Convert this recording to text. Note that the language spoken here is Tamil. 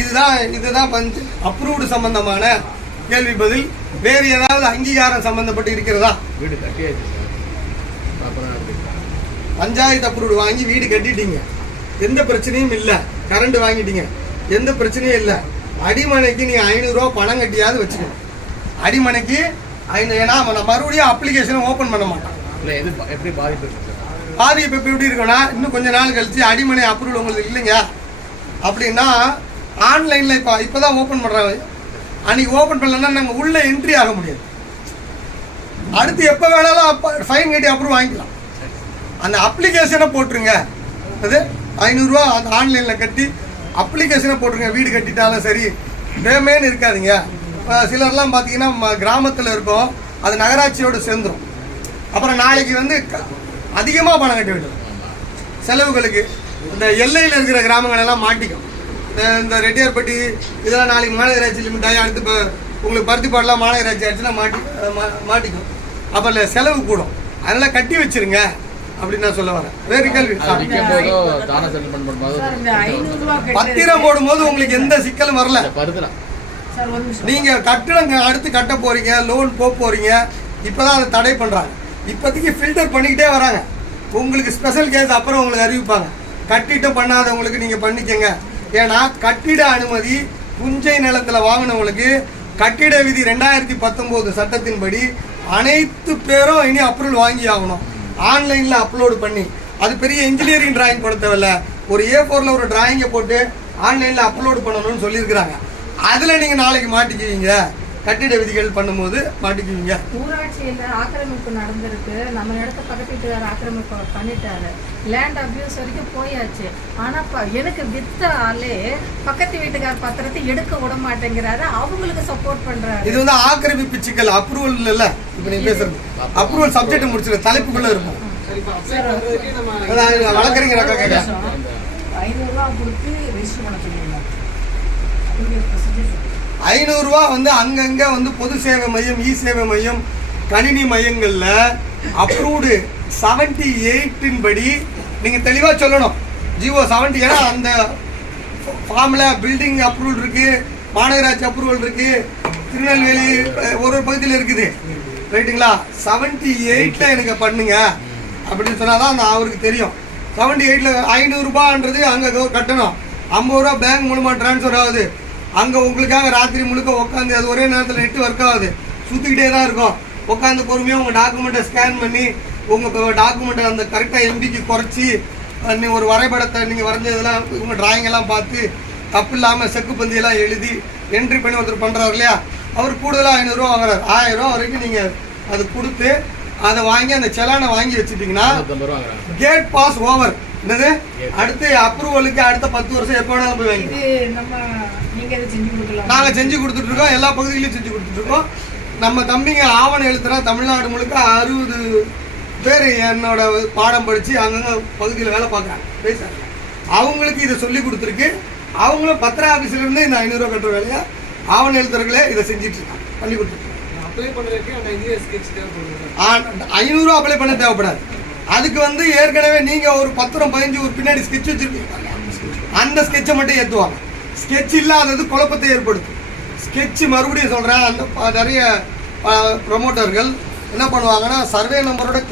இதுதான் இதுதான் வந்து அப்ரூவ்டு சம்பந்தமான கேள்வி பதில். வேறு ஏதாவது அங்கீகாரம் சம்பந்தப்பட்டு இருக்கிறதா? வீடு கட்டியாச்சு பஞ்சாயத்து அப்ரூவ்டு வாங்கி வீடு கட்டிட்டீங்க. எந்த பிரச்சனையும் இல்லை. கரண்ட் வாங்கிட்டீங்க. எந்த பிரச்சனையும் இல்லை. அடிமனைக்கு நீ ஐநூறுரூவா பணம் கட்டியாவது வச்சுக்கணும். அடிமனைக்கு ஐநூறு ஏன்னா நான் மறுபடியும் அப்ளிகேஷனை ஓப்பன் பண்ண மாட்டான். இல்லை எது எப்படி பாதிப்பு இருக்கு சார் பாதி இப்போ எப்படி இருக்குன்னா இன்னும் கொஞ்ச நாள் கழிச்சு அடிமனை அப்ரூவல் உங்களுக்கு இல்லைங்க. அப்படின்னா ஆன்லைனில் இப்போ இப்போ தான் ஓப்பன் பண்ணுறாங்க அன்றைக்கி ஓப்பன் பண்ணலன்னா நாங்கள் உள்ளே என்ட்ரி ஆக முடியாது. அடுத்து எப்போ வேணாலும் அப்போ ஃபைன் கட்டி அப்ரூவ் வாங்கிக்கலாம். அந்த அப்ளிகேஷனை போட்டுருங்க. அது ஐநூறுரூவா அந்த ஆன்லைனில் கட்டி அப்ளிகேஷனை போட்டுருங்க. வீடு கட்டிட்டாலும் சரி டேமேன்னு இருக்காதிங்க. இப்போ சிலர்லாம் பார்த்தீங்கன்னா கிராமத்தில் இருக்கும். அது நகராட்சியோடு சேர்ந்துடும் அப்புறம் நாளைக்கு வந்து அதிகமாக பணம் கட்ட வேண்டும் செலவுகளுக்கு. இந்த எல்லையில் இருக்கிற கிராமங்கள் எல்லாம் மாட்டிக்கும். இந்த- ரெட்டியார்பட்டி இதெல்லாம் நாளைக்கு மாநகராட்சி லிமிட் ஆகி அடுத்து இப்போ உங்களுக்கு பருத்திப்பாடெலாம் மாநகராட்சி ஆச்சுன்னா மாட்டி மாட்டிக்கும். அப்போ இல்லை செலவு கூடும். அதனால் கட்டி வச்சிருங்க அப்படின்னு நான் சொல்ல வரேன். வேறு கேள்வி? பத்திரம் போடும்போது உங்களுக்கு எந்த சிக்கலும் வரல. இந்த பருத்துலாம் சார் ஒரு நிமிஷம். நீங்க கட்டணங்க அடுத்து கட்ட போறீங்க லோன் போக போறீங்க இப்பதான் அதை தடை பண்றாங்க. இப்போதைக்கு ஃபில்டர் பண்ணிக்கிட்டே வராங்க. உங்களுக்கு ஸ்பெஷல் கேஸ் அப்புறம் உங்களுக்கு அறிவிப்பாங்க. கட்டிட்டு பண்ணாதவங்களுக்கு நீங்க பண்ணிக்கங்க. ஏன்னா கட்டிட அனுமதி புஞ்சை நிலத்தில் வாங்கினவங்களுக்கு கட்டிட விதி ரெண்டாயிரத்தி பத்தொம்போது சட்டத்தின்படி அனைத்து பேரும் இனி அப்ரூவல் வாங்கி ஆகணும். ஆன்லைனில் அப்லோடு பண்ணி. அது பெரிய இன்ஜினியரிங் டிராயிங் போட தேவையில்ல. ஒரு ஏ ஃபோரில் ஒரு டிராயிங்கை போட்டு ஆன்லைனில் அப்லோடு பண்ணணும்னு சொல்லியிருக்கிறாங்க. அதில் நீங்கள் நாளைக்கு மாட்டிக்குவீங்க. கட்டிட விதிகள் பண்ணும்போது மாட்டிக்குவீங்க. ஊராட்சியில ஆக்கிரமிப்பு நடந்திருக்கு. நம்ம இடத்த பக்கத்து வீட்டுக்காரர் ஆக்கிரமிப்பு பண்ணிட்டாரு. லேண்ட் அபியூஸ் வரைக்கும் போயாச்சு. ஆனா ப- எனக்கு வித்த ஆளே பக்கத்து வீட்டுக்கார பத்திரத்தை எடுக்க விட மாட்டேங்கிறாரு. அவங்களுக்கு சப்போர்ட் பண்றாரு. இது வந்து ஆக்கிரமிப்பு சிக்கல் அப்ரூவல் இல்ல இப்போ நீங்க பேசுறது. Approval subject முடிச்சிரு. தலைப்புக்குள்ள இருக்கும் வழக்கறிஞர் அக்கா கேட்க ஐநூறு ரூபா கொடுத்து ரெஜிஸ்டர் பண்ண இருக்கு. ஐநூறுரூவா வந்து அங்கங்கே வந்து பொது சேவை மையம் இ சேவை மையம் கணினி மையங்களில் அப்ரூவ்டு செவன்ட்டி எயிட்டின் படி நீங்கள் தெளிவாக சொல்லணும். ஜிஓ செவன்ட்டி ஏன்னா அந்த ஃபார்மில் பில்டிங் அப்ரூவல் இருக்குது மாநகராட்சி அப்ரூவல் இருக்குது திருநெல்வேலி ஒரு ஒரு பகுதியில் இருக்குது. ரைட்டுங்களா? செவன்ட்டி எயிட்டில் எனக்கு பண்ணுங்க. அப்படின்னு சொன்னால் தான் அந்த அவருக்கு தெரியும். செவன்ட்டி எயிட்டில் ஐநூறுரூபான்றது அங்கே கட்டணும். ஐம்பது ரூபா பேங்க் மூலமாக ட்ரான்ஸ்ஃபர் ஆகுது. அங்கே உங்களுக்காக ராத்திரி முழுக்க உட்காந்து அது ஒரே நேரத்தில் நெட்டு ஒர்க் ஆகுது. சுற்றிக்கிட்டே தான் இருக்கும். உட்காந்து பொறுமையாக உங்கள் டாக்குமெண்ட்டை ஸ்கேன் பண்ணி உங்கள் டாக்குமெண்ட்டை அந்த கரெக்டாக எம்பிக்கு குறைச்சி நீங்கள் ஒரு வரைபடத்தை நீங்கள் வரைஞ்சதெல்லாம் உங்கள் ட்ராயிங்கெல்லாம் பார்த்து தப்பு இல்லாமல் செக்கு பந்தியெல்லாம் எழுதி என்ட்ரி பண்ணி ஒருத்தர் பண்ணுறாரு இல்லையா? அவர் கூடுதலாக ஐநூறுரூவா வாங்குறாரு. ஆயிரம் ரூபா வரைக்கும் நீங்கள் அது கொடுத்து அதை வாங்கி அந்த செலானை வாங்கி வச்சுட்டிங்கன்னா கேட் பாஸ் ஓவர் என்னது? அடுத்து அப்ரூவலுக்கு அடுத்த பத்து வருஷம் எப்போ வேணாலும் போய் வாங்கி நாங்கள் செஞ்சு கொடுத்துட்டு இருக்கோம். எல்லா பகுதியிலையும் செஞ்சு கொடுத்துட்டு இருக்கோம். நம்ம தம்பிங்க ஆவணம் எழுத்துறா தமிழ்நாடு முழுக்க அறுபது பேர் என்னோட பாடம் படித்து அங்கங்கே பகுதியில் வேலை பார்க்குறாங்க. பேசுகிறாங்க அவங்களுக்கு இதை சொல்லி கொடுத்துருக்கு. அவங்களும் பத்திர ஆஃபீஸ்ல இருந்து இந்த ஐநூறுரூவா கட்டுற வேலையை ஆவணம் எழுத்துறங்களே இதை செஞ்சுட்டு இருக்காங்க. பண்ணி கொடுத்துருக்காங்க அப்ளை பண்ணுறதுக்கு அந்த இன்ஜினியர் ஸ்கெட்ச் தேவைப்படுது. ஐநூறுரூவா அப்ளை பண்ண தேவைப்படாது. அதுக்கு வந்து ஏற்கனவே நீங்கள் ஒரு பத்திரம் பதினஞ்சு ஒரு பின்னாடி ஸ்கெட்ச் வச்சுருக்கீங்க. அந்த ஸ்கெட்சை மட்டும் ஏற்றுவாங்க ஸ்கெட்ச் இல்லாதது குழப்பத்தை ஏற்படுத்தும். ஸ்கெட்ச் மறுபடியும் சொல்கிறேன் அந்த ப- நிறைய ப்ரொமோட்டர்கள் என்ன பண்ணுவாங்கன்னா சர்வே நம்பரோட